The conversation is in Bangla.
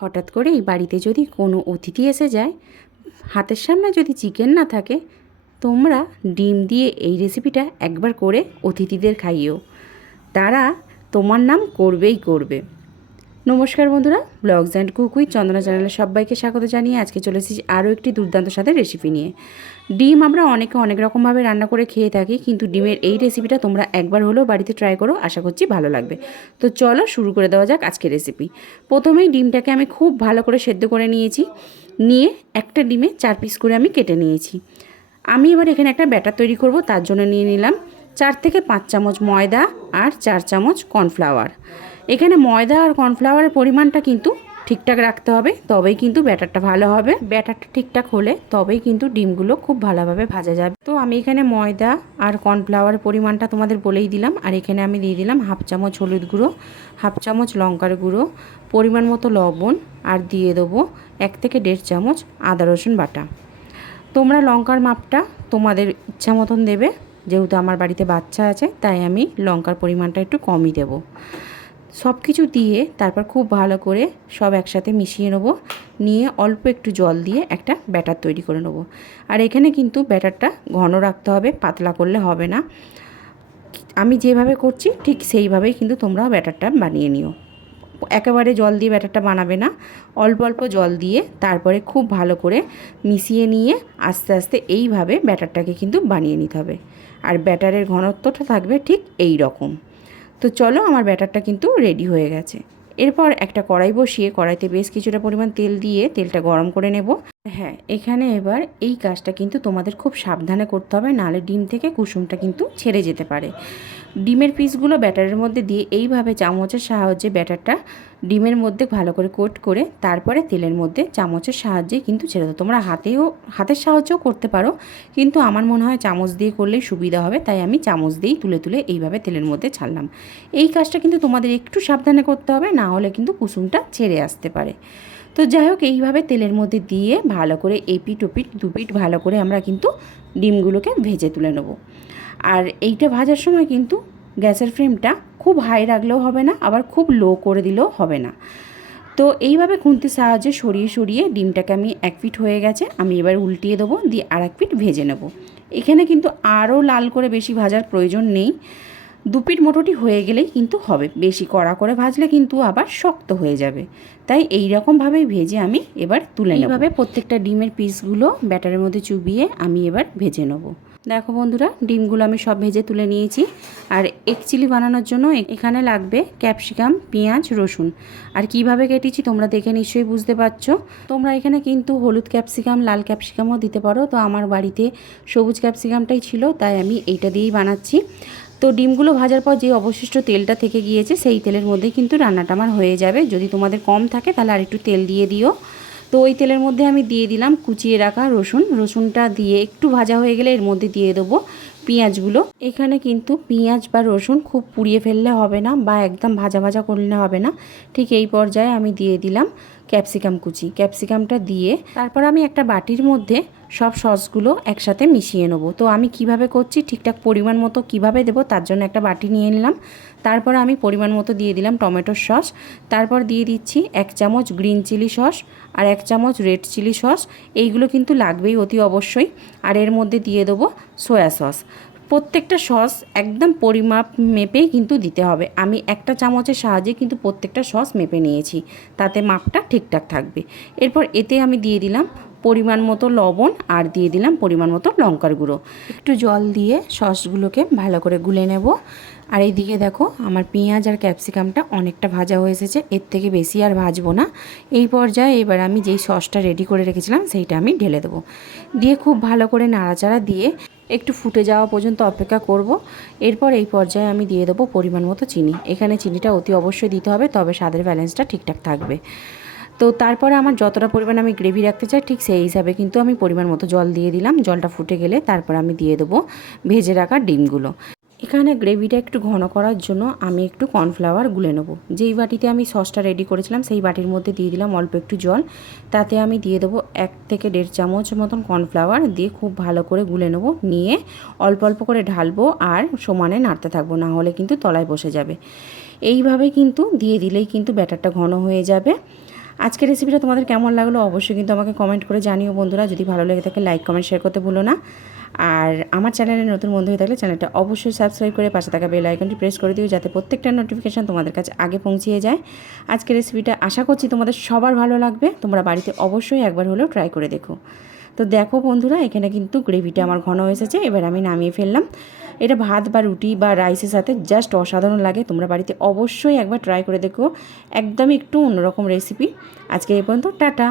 হঠাৎ করেই বাড়িতে যদি কোনো অতিথি এসে যায়, হাতের সামনে যদি চিকেন না থাকে, তোমরা ডিম দিয়ে এই রেসিপিটা একবার করে অতিথিদের খাইও, তারা তোমার নাম করবেই করবে। নমস্কার বন্ধুরা, ব্লগস অ্যান্ড কুক উইথ চন্দনা চ্যানেলে সবাইকে স্বাগত জানিয়ে আজকে চলে এসেছি আরও একটি দুর্দান্ত স্বাদের রেসিপি নিয়ে। ডিম আমরা অনেকে অনেক রকমভাবে রান্না করে খেয়ে থাকি, কিন্তু ডিমের এই রেসিপিটা তোমরা একবার হলেও বাড়িতে ট্রাই করো, আশা করছি ভালো লাগবে। তো চলো শুরু করে দেওয়া যাক আজকের রেসিপি। প্রথমেই ডিমটাকে আমি খুব ভালো করে সেদ্ধ করে নিয়েছি, নিয়ে একটা ডিমে 4 পিস করে আমি কেটে নিয়েছি। আমি এবার এখানে একটা ব্যাটার তৈরি করব, তার জন্য নিয়ে নিলাম 4 থেকে 5 চামচ ময়দা আর 4 চামচ কর্নফ্লাওয়ার। এখানে ময়দা আর কর্নফ্লাওয়ারের পরিমাণটা কিন্তু ঠিকঠাক রাখতে হবে, তবেই কিন্তু ব্যাটারটা ভালো হবে। ব্যাটারটা ঠিকঠাক হলে তবেই কিন্তু ডিমগুলো খুব ভালোভাবে ভাজা যাবে। তো আমি এখানে ময়দা আর কর্নফ্লাওয়ারের পরিমাণটা তোমাদের বলেই দিলাম। আর এখানে আমি দিয়ে দিলাম 1/2 চামচ হলুদ গুঁড়ো, 1/2 চামচ লঙ্কার গুঁড়ো, পরিমাণ মতো লবণ, আর দিয়ে দেবো 1 থেকে 1.5 চামচ আদা রসুন বাটা। তোমরা লঙ্কার মাপটা তোমাদের ইচ্ছা মতন দেবে, যেহেতু আমার বাড়িতে বাচ্চা আছে তাই আমি লঙ্কার পরিমাণটা একটু কমই দেব। সব কিছু দিয়ে তারপর খুব ভালো করে সব একসাথে মিশিয়ে নেবো, নিয়ে অল্প একটু জল দিয়ে একটা ব্যাটার তৈরি করে নেবো। আর এখানে কিন্তু ব্যাটারটা ঘন রাখতে হবে, পাতলা করলে হবে না। আমি যেভাবে করছি ঠিক সেইভাবেই কিন্তু তোমরাও ব্যাটারটা বানিয়ে নিও। একেবারে জল দিয়ে ব্যাটারটা বানাবে না, অল্প অল্প জল দিয়ে তারপরে খুব ভালো করে মিশিয়ে নিয়ে আস্তে আস্তে এইভাবে ব্যাটারটাকে কিন্তু বানিয়ে নিতে হবে। আর ব্যাটারের ঘনত্বটা থাকবে ঠিক এই রকম। তো চলো, আমার ব্যাটারটা কিন্তু রেডি হয়ে গেছে। এরপর একটা কড়াই বসিয়ে কড়াইতে বেশ কিছুটা পরিমাণ তেল দিয়ে তেলটা গরম করে নেব। হ্যাঁ, এখানে এবার এই কাজটা কিন্তু তোমাদের খুব সাবধানে করতে হবে, নাহলে ডিম থেকে কুসুমটা কিন্তু ছেড়ে যেতে পারে। ডিমের পিসগুলো ব্যাটারের মধ্যে দিয়ে এইভাবে চামচের সাহায্যে ব্যাটারটা ডিমের মধ্যে ভালো করে কোট করে তারপরে তেলের মধ্যে চামচের সাহায্যে কিন্তু ছেড়ে দাও। তোমরা হাতের সাহায্যেও করতে পারো, কিন্তু আমার মনে হয় চামচ দিয়ে করলেই সুবিধা হবে, তাই আমি চামচ দিয়েই তুলে তুলে এইভাবে তেলের মধ্যে ছাড়লাম। এই কাজটা কিন্তু তোমাদের একটু সাবধানে করতে হবে, না হলে কিন্তু কুসুমটা ছেড়ে আসতে পারে। তো যাই হোক, এইভাবে তেলের মধ্যে দিয়ে ভালো করে এপিট ওপিট দুপিট ভালো করে আমরা কিন্তু ডিমগুলোকে ভেজে তুলে নেব। আর এইটা ভাজার সময় কিন্তু গ্যাসের ফ্লেমটা খুব হাই রাখলেও হবে না, আবার খুব লো করে দিলেও হবে না। তো এইভাবে খুন্তির সাহায্যে সরিয়ে সরিয়ে ডিমটাকে আমি 1 পিঠ হয়ে গেছে, আমি এবার উল্টিয়ে দেবো, দিয়ে আর 1 পিঠ ভেজে নেব। এখানে কিন্তু আরও লাল করে বেশি ভাজার প্রয়োজন নেই, 2 পিঠ মোটামুটি হয়ে গেলেই কিন্তু হবে। বেশি কড়া করে ভাজলে কিন্তু আবার শক্ত হয়ে যাবে, তাই এই রকমভাবেই ভেজে আমি এবার তুলে নেব। এইভাবে প্রত্যেকটা ডিমের পিসগুলো ব্যাটারের মধ্যে চুবিয়ে আমি এবার ভেজে নেব। দেখো বন্ধুরা, ডিমগুলো আমি সব ভেজে তুলে নিয়েছি। আর এগ চিলি বানানোর জন্য এখানে লাগবে ক্যাপসিকাম, পেঁয়াজ, রসুন। আর কিভাবে কেটেছি তোমরা দেখে নিশ্চয়ই বুঝতে পারছো। তোমরা এখানে কিন্তু হলুদ ক্যাপসিকাম, লাল ক্যাপসিকামও দিতে পারো, তো আমার বাড়িতে সবুজ ক্যাপসিকামটাই ছিল, তাই আমি এইটা দিয়েই বানাচ্ছি। তো ডিমগুলো ভাজার পর যে অবশিষ্ট তেলটা থেকে গিয়েছে সেই তেলের মধ্যে কিন্তু রান্নাটা আমার হয়ে যাবে। যদি তোমাদের কম থাকে তাহলে আর একটু তেল দিয়ে দিও। তো ওই তেলের মধ্যে আমি দিয়ে দিলাম কুচিয়ে রাখা রসুনটা দিয়ে একটু ভাজা হয়ে গেলে এর মধ্যে দিয়ে দেবো পেঁয়াজগুলো। এখানে কিন্তু পেঁয়াজ বা রসুন খুব পুড়িয়ে ফেললে হবে না, বা একদম ভাজা ভাজা করলে হবে না। ঠিক এই পর্যায়ে আমি দিয়ে দিলাম ক্যাপসিকাম কুচি। ক্যাপসিকামটা দিয়ে তারপর আমি একটা বাটির মধ্যে সব সসগুলো একসাথে মিশিয়ে নেবো। তো আমি কিভাবে করছি ঠিকঠাক পরিমাণ মতো কিভাবে দেবো তার জন্য একটা বাটি নিয়ে নিলাম। তারপর আমি পরিমাণ মতো দিয়ে দিলাম টমেটোর সস, তারপর দিয়ে দিচ্ছি 1 চামচ গ্রিন চিলি সস আর 1 চামচ রেড চিলি সস। এইগুলো কিন্তু লাগবেই অতি অবশ্যই। আর এর মধ্যে দিয়ে দেবো সয়া সস। প্রত্যেকটা সস একদম পরিমাপ মেপেই কিন্তু দিতে হবে। আমি একটা চামচের সাহায্যে কিন্তু প্রত্যেকটা সস মেপে নিয়েছি, তাতে মাপটা ঠিকঠাক থাকবে। এরপর এতে আমি দিয়ে দিলাম পরিমাণ মতো লবণ, আর দিয়ে দিলাম পরিমাণ মতো লঙ্কার গুঁড়ো। একটু জল দিয়ে সসগুলোকে ভালো করে গুলে নেব। আর এইদিকে দেখো, আমার পেঁয়াজ আর ক্যাপসিকামটা অনেকটা ভাজা হয়ে এসেছে, এর থেকে বেশি আর ভাজবো না। এই পর্যায়ে এবার আমি যেই সসটা রেডি করে রেখেছিলাম সেইটা আমি ঢেলে দেবো, দিয়ে খুব ভালো করে নাড়াচাড়া দিয়ে একটু ফুটে যাওয়া পর্যন্ত অপেক্ষা করব। এরপর এই পর্যায়ে আমি দিয়ে দেবো পরিমাণ মতো চিনি। এখানে চিনিটা অতি অবশ্যই দিতে হবে, তবে স্বাদের ব্যালেন্সটা ঠিকঠাক থাকবে। তো তারপরে আমার যতটা পরিমাণ আমি গ্রেভি রাখতে চাই ঠিক সেই হিসাবে কিন্তু আমি পরিমাণ মতো জল দিয়ে দিলাম। জলটা ফুটে গেলে তারপর আমি দিয়ে দেবো ভেজে রাখা ডিমগুলো। এখানে গ্রেভিটা একটু ঘন করার জন্য আমি একটু কর্নফ্লাওয়ার গুলে নেবো। যেই বাটিতে আমি সসটা রেডি করেছিলাম সেই বাটির মধ্যে দিয়ে দিলাম অল্প একটু জল, তাতে আমি দিয়ে দেবো 1 থেকে 1.5 চামচ মতন কর্নফ্লাওয়ার, দিয়ে খুব ভালো করে গুলে নেবো। নিয়ে অল্প অল্প করে ঢালবো আর সমানে নাড়তে থাকবো, না হলে কিন্তু তলায় বসে যাবে। এইভাবে কিন্তু দিয়ে দিলেই কিন্তু ব্যাটারটা ঘন হয়ে যাবে। আজকের রেসিপিটা তোমাদের কেমন লাগলো অবশ্যই কিন্তু আমাকে কমেন্ট করে জানিও বন্ধুরা। যদি ভালো লেগে থাকে লাইক কমেন্ট শেয়ার করতে ভুলো না। আর আমার চ্যানেলে নতুন বন্ধু হয়ে থাকলে চ্যানেলটা অবশ্যই সাবস্ক্রাইব করে পাশে থাকা বেল আইকনটি প্রেস করে দিও, যাতে প্রত্যেকটা নোটিফিকেশান তোমাদের কাছে আগে পৌঁছিয়ে যায়। আজকের রেসিপিটা আশা করছি তোমাদের সবার ভালো লাগবে। তোমরা বাড়িতে অবশ্যই একবার হলেও ট্রাই করে দেখো। তো দেখো বন্ধুরা, এখানে কিন্তু গ্রেভিটা আমার ঘন এসেছে। এবার আমি নামিয়ে ফেললাম। এটা ভাত বা রুটি বা রাইসের সাথে জাস্ট অসাধারণ লাগে। তোমরা বাড়িতে অবশ্যই একবার ট্রাই করে দেখো। একদমই একটু অন্যরকম রেসিপি। আজকে এই পর্যন্ত, টাটা।